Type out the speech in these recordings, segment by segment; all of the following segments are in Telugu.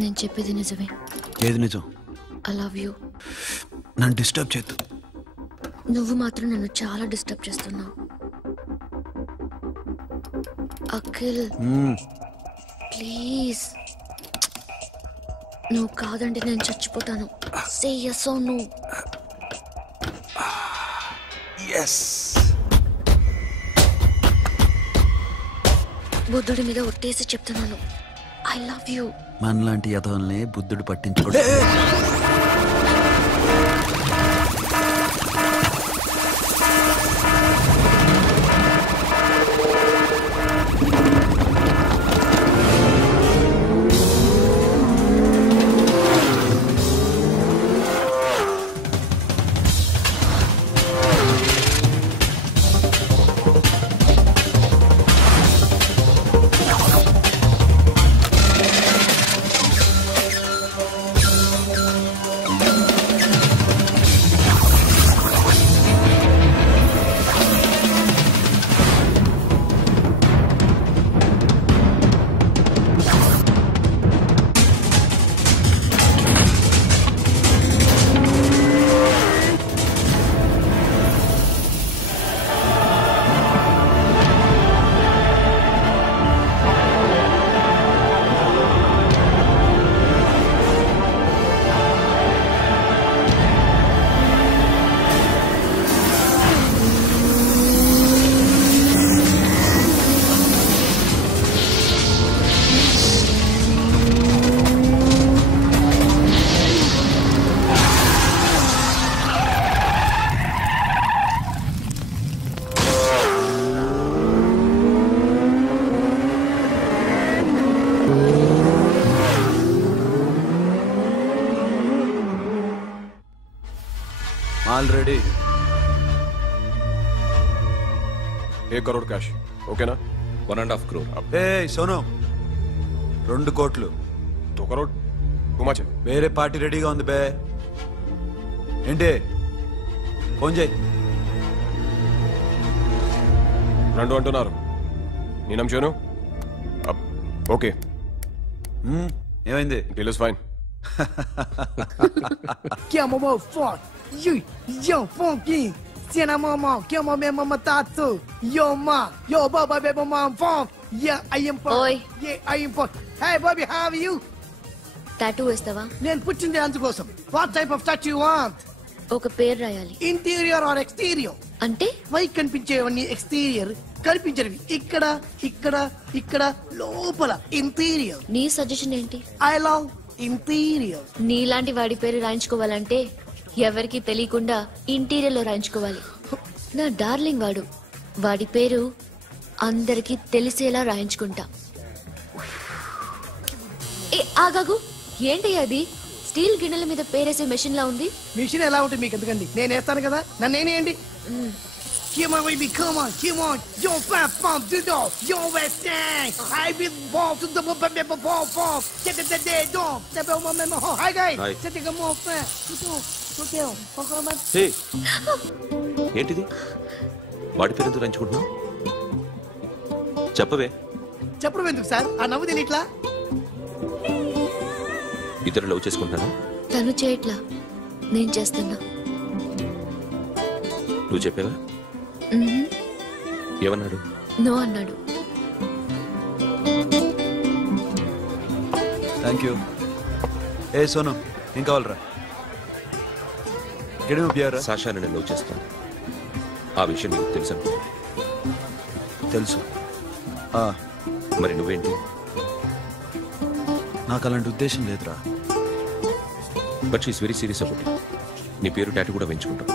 నేను చెప్పేది నిజమే. ఏది నిజం? I love you. నన్ను డిస్టర్బ్ చేయొద్దు. నువ్వు మాత్రం నన్ను చాలా డిస్టర్బ్ చేస్తున్నావు. అఖిల్ ప్లీజ్, నువ్వు కాదంటే నేను చచ్చిపోతాను. సే yes or no. yes. బుద్ధుడి మీద ఒట్టేసి చెప్తున్నాను, ఐ లవ్ యూ. మనలాంటి యథోల్ని బుద్ధుడు పట్టించుకోడు. ऑलरेडी 1 करोड़ कैश ओकेना 1.5 crore. ఏ సోను 2 కోట్లు 2 करोड़ घुमाचे వేరే పార్టీ రెడీగా ఉంది బే. ఏంటి ఫోన్ చేయి. 2 అంటున్నారు. నీ నమ్మేను ఓకే. ఏమైంది? Deal is fine. Que mamão forte. Yo, funky. Cena mamão, que mamãe mamãe tatu. Yo ma, yo baba baby mom funk. Yeah, I am for. Oi. Yeah, I am for. Hey Bobby, how are you? Tattoo వేస్తావా? నేను పుట్టింది అందుకోసం. What type of tattoo you want? ఒక పేరు రాయాలి. Interior or exterior? అంటే పైకి కనిపించేవన్నీ ఎక్స్టీరియర్, కనిపించేవి ఇక్కడ ఇక్కడ ఇక్కడ లోపల ఇంటీరియర్. నీ సజెషన్ ఏంటి? I love interior. నీలాంటి వాడి పేరు రాయించుకోవాలంటే ఎవరికి తెలియకుండా ఇంటీరియర్ లో రాయించుకోవాలి. నా డార్లింగ్ వాడు, వాడి పేరు అందరికి తెలిసేలా రాయించుకుంటా. ఏ ఆగాగు, ఏంటి అది? స్టీల్ గిన్నెల మీద పేరేసే మెషిన్ లా ఉంది. మిషన్ ఎలా ఉంటుంది మీకు ఎందుకండి? నేను వేస్తాను కదా, నన్ను నేనేయండి. Come on, baby, come on, come on. Yo, fat fun, do do. Yo, West End. I will walk to the ball. Get the day, don't. Hi, guys. Hi. Set the more fat. హే, ఏంటిది? వాడి పేరు ఎందుకు రంచుకుంటున్నావు? చెప్పవే. చెప్పడం ఎందుకు సార్? ఆ నవ్వు తెలియట్లా? ఇద్దరు లవ్ చేసుకుంటాను. తను చేయట్లా, నేను చేస్తున్నా. నువ్వు చెప్పావా? ఏమన్నాడు? నో అన్నాడు. Thank you. ఏ సోను, ఏం కావాలరా? సాషాని నేను లవ్ చేస్తాను. ఆ విషయం నీకు తెలుసు? తెలుసు. మరి నువ్వేంటి? నాకు అలాంటి ఉద్దేశం లేదురా. But she's very serious about it. నీ పేరు టాటూ కూడా పెంచుకుంటాం.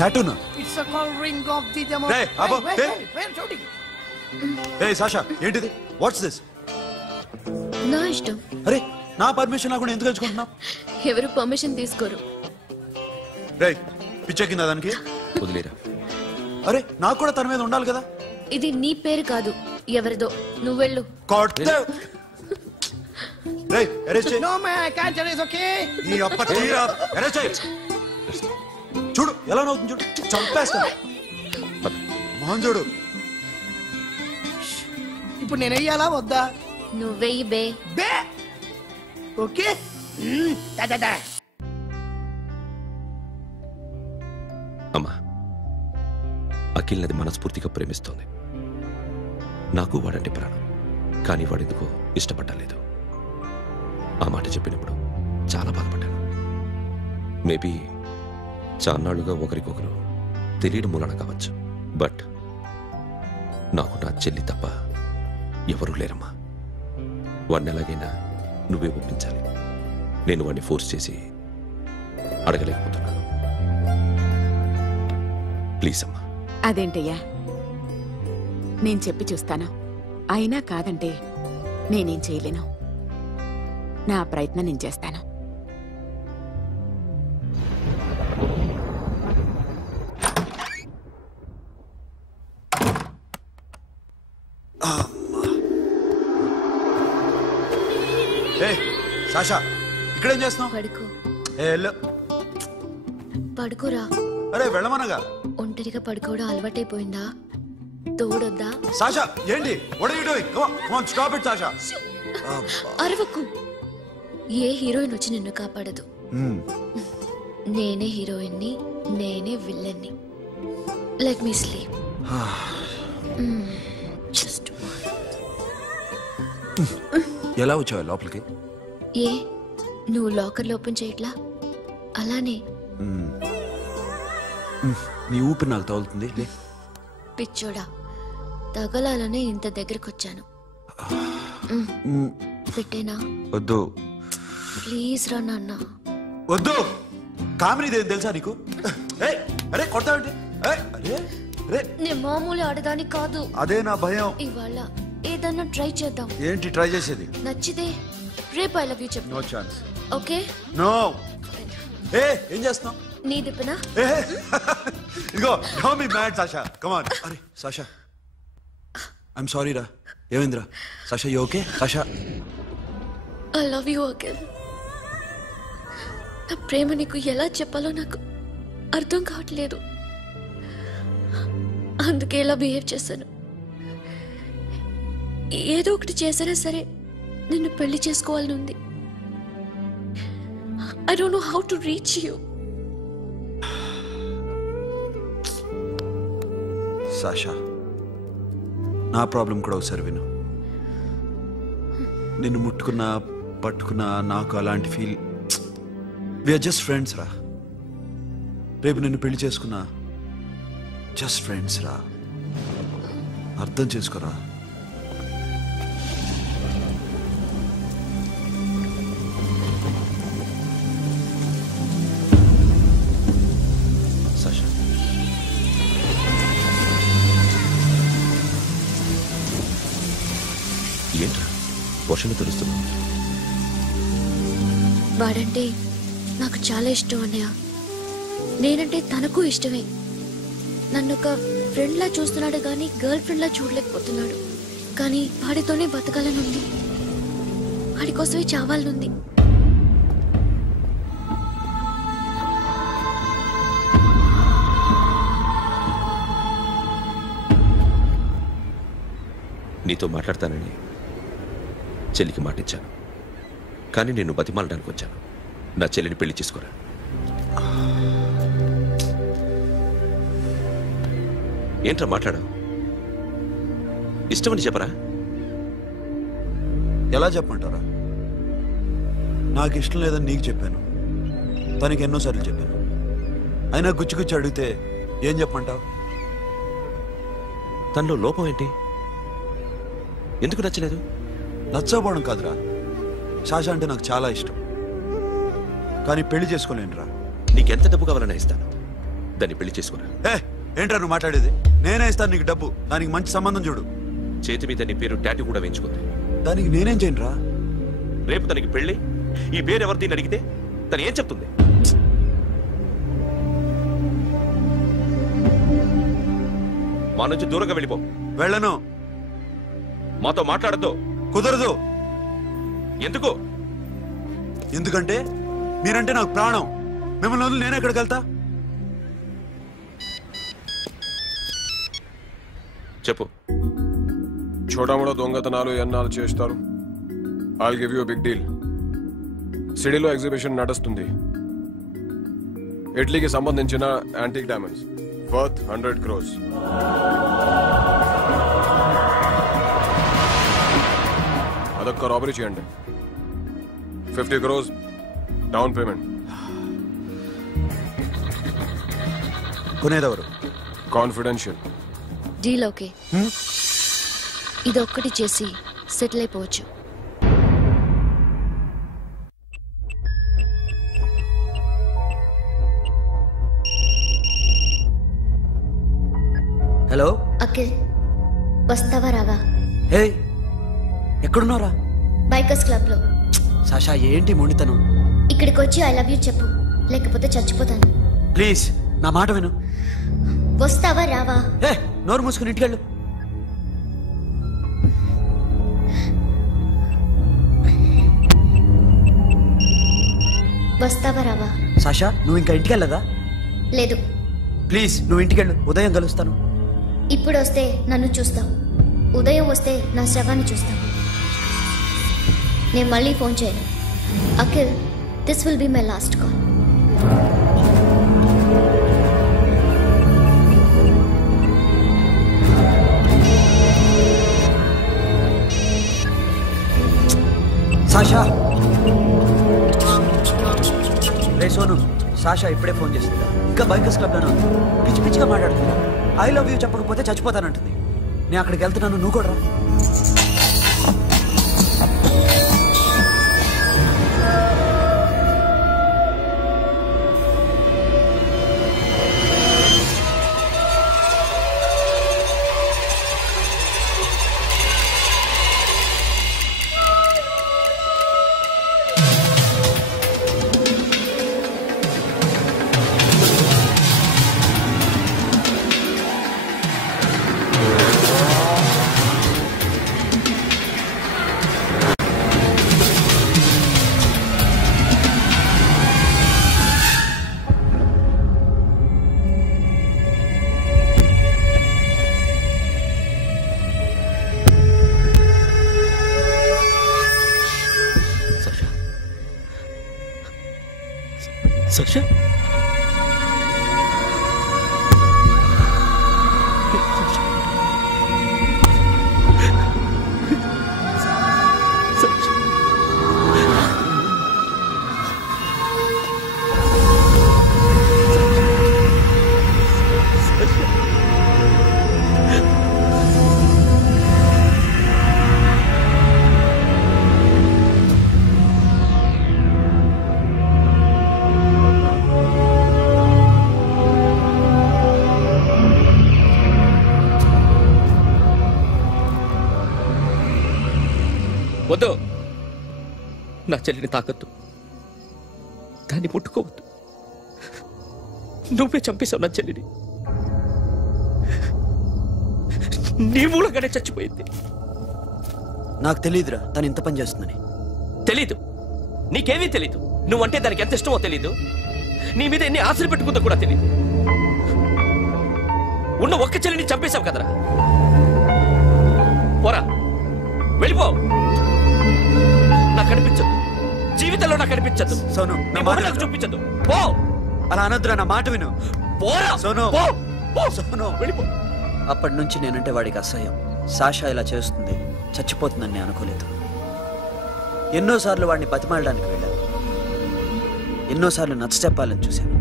టాటూనా? It's a call ring of the demo. Hey, Abba, hey. Where shooting? Hey, Sasha, ఏంటిది? What's this? నా ఇష్టం. అరే, నా పర్మిషన్ లేకుండా ఎందుకు ఎంచుకుంటున్నావు? ఎవరు పర్మిషన్ తీసుకోరు. రేయ్, పిచ్చెక్కిందా దానికి? వదిలేరా. అరే, నాకు కూడా తన మీద ఉండాలి కదా. ఇది నీ పేరు కాదు, ఎవరిదో. నువ్వెళ్ళు. రేయ్, అరెస్ట్ చేయి. No man, I can't arrest, okay? నీ అప్ప తీరా. అరెస్ట్ చేయి. చూడు ఎలా నవ్వుతుంది, చూడు. చంపేస్తా. మోహన్ చూడు. ఇప్పుడు నేను వెయ్యాలా వద్దా? నువ్వెయ్యి బే. బే ఓకే. దా దా దా. అమ్మా, అఖిల్ నది మనస్ఫూర్తిగా ప్రేమిస్తోంది. నాకు వాడంటే ప్రాణం, కానీ వాడెందుకో ఇష్టపడలేదు. ఆ మాట చెప్పినప్పుడు చాలా బాధపడ్డాను. మేబీ చాన్నాళ్ళుగా ఒకరికొకరు తెలియడం మూలన కావచ్చు. బట్ నాకు నా చెల్లి తప్ప ఎవరూ లేరమ్మా. వాడిని ఎలాగైనా నువ్వే ఒప్పించాలి. నేను వాడిని ఫోర్స్ చేసి అడగలేకపోతున్నాను. ప్లీజ్ అమ్మా. అదేంటయ్యా, నేను చెప్పి చూస్తాను. అయినా కాదంటే నేనేం చేయలేను. నా ప్రయత్నం నేను చేస్తాను. సాషా, ఇక్కడేం చేస్తున్నావు? పడుకో. పడుకోరా. అరే వెళ్ళమనగా. ఒంటరిగా పడుకోవడం అలవాటైపోయిందా? తోడొద్దా? సాషా ఏంటి? What are you doing? Come on, stop it, Sasha. అరవకు. ఏ హీరోయిన్ వచ్చి నిన్ను కాపాడదు. నేనే హీరోయిన్ని, నేనే విల్లన్ని. Let me sleep. జస్ట్ ఎలా వచ్చావు లోపలికి? ఏ నువ్వు లాకర్లో ఓపెన్ చేయట్లా? అలానే. నీ ఊపిరి నాకు తగులుతుంది. పిచ్చోడా, తగలాలనే ఇంత దగ్గరకొచ్చాను. పెట్టేనా? వద్దు ప్లీజ్ రా నాన్న. వద్దు. కామెడీ తెలుసా నీకు? అరే కొడతావంటే? నేను మామూలు ఆడదాని కాదు. అదే నా భయం. ఇవాళ ఏదన్నా ట్రై చేద్దాం. ఏంటి ట్రై చేసేది? నచ్చితే రేపు ఐ లవ్ యూ చెప్పు. No chance. ఓకే? నో. ఏం చేస్తున్నావు? నీ దిప్పనా? ఇదిగో, don't be mad Sasha. Come on. అరే సాషా, ఐఎమ్ సారీ రా. ఏమైందిరా? Sasha you okay? Sasha, I love you again. నా ప్రేమ నీకు ఎలా చెప్పాలో నాకు అర్థం కావట్లేదు. అందుకే ఇలా బిహేవ్ చేశాను. ఏదో ఒకటి చేసినా సరే నిన్ను పెళ్లి చేసుకోవాలని ఉంది. I don't know how to reach you. Sasha, నా ప్రాబ్లం కూడా ఒకసారి విను. నిన్ను ముట్టుకున్నా పట్టుకున్నా నాకు అలాంటి ఫీల్. వీఆర్ జస్ట్ ఫ్రెండ్స్ రా. రేపు నిన్ను పెళ్లి చేసుకున్నా జస్ట్ ఫ్రెండ్స్ రా. అర్థం చేసుకోరా. సాషా, ఏంట్రా వర్షంలో తెలుస్తున్నావు? వాడంటే నాకు చాలా ఇష్టం అన్నయ్య. నేనంటే తనకు ఇష్టమే. నన్ను ఒక ఫ్రెండ్లా చూస్తున్నాడు కానీ గర్ల్ ఫ్రెండ్లా చూడలేకపోతున్నాడు. కానీ వాడితోనే బతకాలని ఉంది. వాడి కోసమే చావాలనుంది. నీతో మాట్లాడతానని చెల్లికి మాటిచ్చాను, కానీ నేను బతిమాలడానికి వచ్చాను. నా చెల్లిని పెళ్లి చేసుకోరా. ఏంట్రా మాట్లాడావు? ఇష్టమని చెప్పరా? ఎలా చెప్పమంటారా? నాకు ఇష్టం లేదని నీకు చెప్పాను, తనకి ఎన్నోసార్లు చెప్పాను. అయినా గుచ్చి గుచ్చి అడిగితే ఏం చెప్పమంటావు? తనలో లోపం ఏంటి? ఎందుకు నచ్చలేదు? నచ్చకపోవడం కాదురా, సాషా అంటే నాకు చాలా ఇష్టం, కానీ పెళ్లి చేసుకోలేనురా. నీకెంత డబ్బు కావాలన్నా ఇస్తాను, దాన్ని పెళ్లి చేసుకోరా. ఏంట్రా నువ్వు మాట్లాడేది? నేనే ఇస్తాను నీకు డబ్బు, దానికి మంచి సంబంధం చూడు. చేతి మీద నీ పేరు టాటూ కూడా వేయించుకుంది. దానికి నేనేం చేయనురా? రేపు తనకి పెళ్లి, ఈ పేరు ఎవరిది అడిగితే తను ఏం చెప్తుంది? మా నుంచి దూరంగా వెళ్ళిపో. వెళ్ళను. మాతో మాట్లాడద్దు. కుదరదు. ఎందుకు? ఎందుకంటే మీరంటే నాకు ప్రాణం. మిమ్మల్ని వదిలి నేను ఎక్కడికి వెళ్తా? చెప్పు. చోటమూడ దొంగతనాలు ఎన్నాళ్ళు చేస్తారు? I'll give you a big deal. సిటీలో ఎగ్జిబిషన్ నడుస్తుంది. ఇటలీకి సంబంధించిన యాంటిక్ డైమండ్స్ వర్త్ 100 crores. అదొక్క రాబరీ చేయండి. 50 crores డౌన్ పేమెంట్. కొనేదెవరు? కాన్ఫిడెన్షియల్. Deal okay. ఇదొక్కటి చేసి సెటిల్ అయిపోవచ్చు. హలో అఖిల్, వస్తావా రావా? హే, ఎక్కడున్నారా? బైకర్స్ క్లబ్ లో. సాషా, ఏంటి మొండితనం? ఇక్కడికి వచ్చి ఐ లవ్ యూ చెప్పు, లేకపోతే చచ్చిపోతాను. ప్లీజ్ నా మాట విను. వస్తావా రావా? హే, నోరు మూసుకుని ఇంటికెళ్ళు. వస్తావా రావా? సాషా, నువ్వు ఇంకా ఇంటికెళ్ళదా? లేదు. ప్లీజ్ నువ్వు ఇంటికెళ్ళు, ఉదయం కలుస్తాను. ఇప్పుడు వస్తే నన్ను చూస్తావు, ఉదయం వస్తే నా శవాన్ని చూస్తావు. నేను మళ్ళీ ఫోన్ చేయను. Akhil, this will be my last call. Sasha, ray Sonu, Sasha ఇప్పుడే ఫోన్ చేసిందా? ఇంకా బైకర్స్ క్లబ్ లోనే ఉంది. పిచ్చి పిచ్చిగా మాట్లాడుతుంది. ఐ లవ్ యూ చెప్పకపోతే చచ్చిపోతానంటుంది. నేను అక్కడికి వెళ్తున్నాను, నువ్వు కూడా రా. Sasha? వద్దు, నా చెల్లిని తాకద్దు, దాన్ని ముట్టుకోవద్దు. నువ్వే చంపేశావు నా చెల్లిని. నీ మూలంగానే చచ్చిపోయింది. నాకు తెలియదురా తను ఇంత పని చేస్తుందని. తెలీదు, నీకేమీ తెలీదు. నువ్వంటే దానికి ఎంత ఇష్టమో తెలీదు. నీ మీద ఎన్ని ఆశలు పెట్టుకుందో కూడా తెలీదు. ఉన్న ఒక్క చెల్లిని చంపేశావు కదరా. పోరా, వెళ్ళిపో. నాకు కనిపించదు, జీవితంలో నాకు కనిపించదు. సోను, నీ మొహం నాకు చూపించదు. పో. అలా అనొద్దురా, నా మాట విను. పోరా సోను, పో. పో. సోను, వెళ్ళిపో. అప్పటి నుంచి నేనంటే వాడికి అసహ్యం. సాషా ఇలా చేస్తుంది, చచ్చిపోతుందని నేను అనుకోలేదు. ఎన్నోసార్లు వాడిని బతిమాలడానికి వెళ్ళాను, ఎన్నోసార్లు నచ్చ చెప్పాలని చూశాను.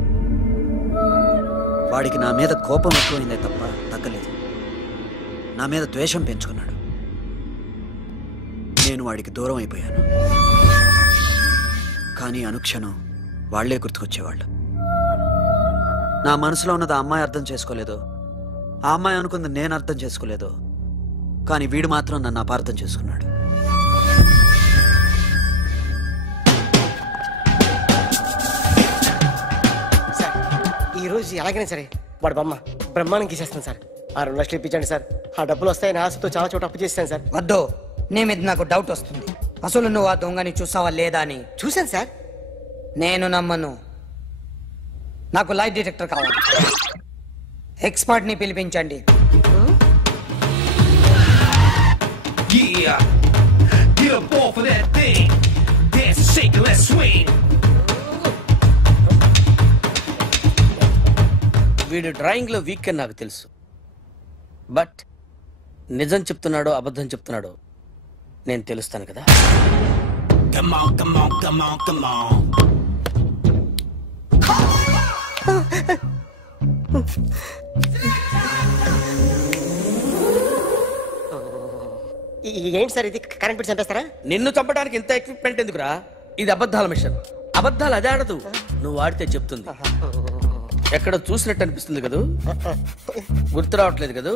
వాడికి నా మీద కోపం ఎక్కువైందే తప్ప తగ్గలేదు. నా మీద ద్వేషం పెంచుకున్నాడు. నేను వాడికి దూరం అయిపోయాను. కానీ అనుక్షణం వాళ్లే గుర్తుకొచ్చేవాళ్ళు. నా మనసులో ఉన్నది ఆ అమ్మాయి అర్థం చేసుకోలేదు, ఆ అమ్మాయి అనుకుంది నేను అర్థం చేసుకోలేదు. కానీ వీడు మాత్రం నన్ను అపార్థం చేసుకున్నాడు. సార్, ఈరోజు ఎలాగైనా సరే వాడు బొమ్మ బ్రహ్మాండం గీసేస్తాను సార్. ఆ 2 లక్షలు ఇప్పించండి సార్. ఆ డబ్బులు వస్తాయని ఆశతో చాలా చోట అప్పు చేస్తాను సార్. వద్దు, నీ మీద నాకు డౌట్ వస్తుంది. అసలు నువ్వు ఆ దొంగని చూసావా లేదా అని. చూశాను సార్. నేను నమ్మను. నాకు లైట్ డిటెక్టర్ కావాలి. ఎక్స్పర్ట్ ని పిలిపించండి. Yeah, get a ball for that thing. వీడు డ్రాయింగ్ లో వీక్ అని నాకు తెలుసు, బట్ నిజం చెప్తున్నాడో అబద్ధం చెప్తున్నాడో నేను తెలుస్తాను కదా. Come on, come on, come on, come on. ఏంటి సార్ ఇది, కరెంట్ బిల్ చంపేస్తారా? నిన్ను చంపడానికి ఇంత ఎక్విప్మెంట్ ఎందుకురా? ఇది అబద్ధాల మిషన్. అబద్ధాలు అదే ఆడదు, నువ్వు ఆడితే చెప్తుంది. ఎక్కడ చూసినట్టు అనిపిస్తుంది కదూ, గుర్తు రావట్లేదు కదూ.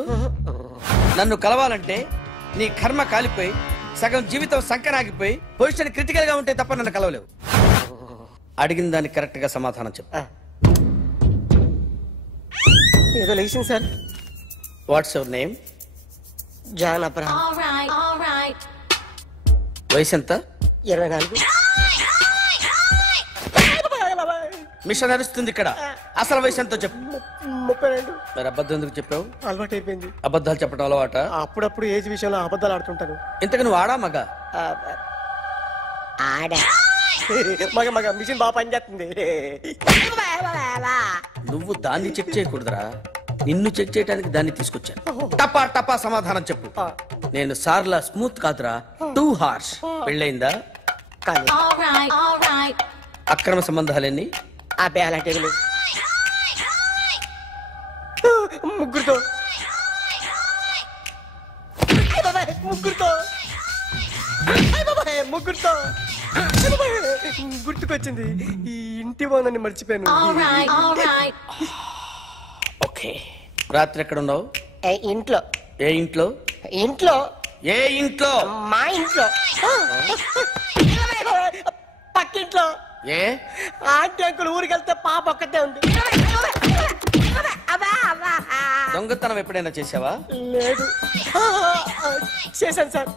నన్ను కలవాలంటే నీ కర్మ కాలిపోయి సగం జీవితం సంకరాగిపోయి పొజిషన్ క్రిటికల్ గా ఉంటే తప్ప నన్ను కలవలేవు. అడిగిన దానికి కరెక్ట్ గా సమాధానం చెప్పు. ఏదో లేచింది sir. What's your name? John Abraham. వయసు ఎంత? 24. మిషన్ నడుస్తుంది ఇక్కడ. అసలు వయసు ఎంతో చెప్పు. 32. మరి అబద్ధం ఎందుకు చెప్పావు? అలవాటు అయిపోయింది. అబద్ధాలు చెప్పడం అలవాట? అప్పుడప్పుడు ఏజ్ విషయంలో అబద్ధాలు ఆడుతుంటాను. ఇంతకు నువ్వు ఆడా మగ? ఆడా. మగ మగ మిషన్ బాగా పనిచేస్తుంది. నువ్వు దాన్ని చెక్ చేయకూడదురా, నిన్ను చెక్ చేయడానికి దాన్ని తీసుకొచ్చాను. టపా టపా సమాధానం చెప్పు. నేను సార్లా స్మూత్ కాదురా, టూ హార్ష్. పెళ్ళయిందా? అక్రమ సంబంధాలన్నీ? అబ్బే అలాంటివి లేవు. ముగ్గురుతో ముగ్గురుతో గుర్తుకొచ్చింది. ఈ ఇంటి బాగుందని మర్చిపోయాను. ఓకే, రాత్రి ఎక్కడ ఉన్నావు? ఇంట్లో. ఏ ఇంట్లో? ఇంట్లో. ఏ ఇంట్లో? మా ఇంట్లో. పక్కింట్లో. ఏ ఆంటీ అంకుల్ ఊరికి వెళ్తే పాప ఒక్కతే ఉంది. దొంగతనం ఎప్పుడైనా చేసావా? లేదు. చేశాను సార్.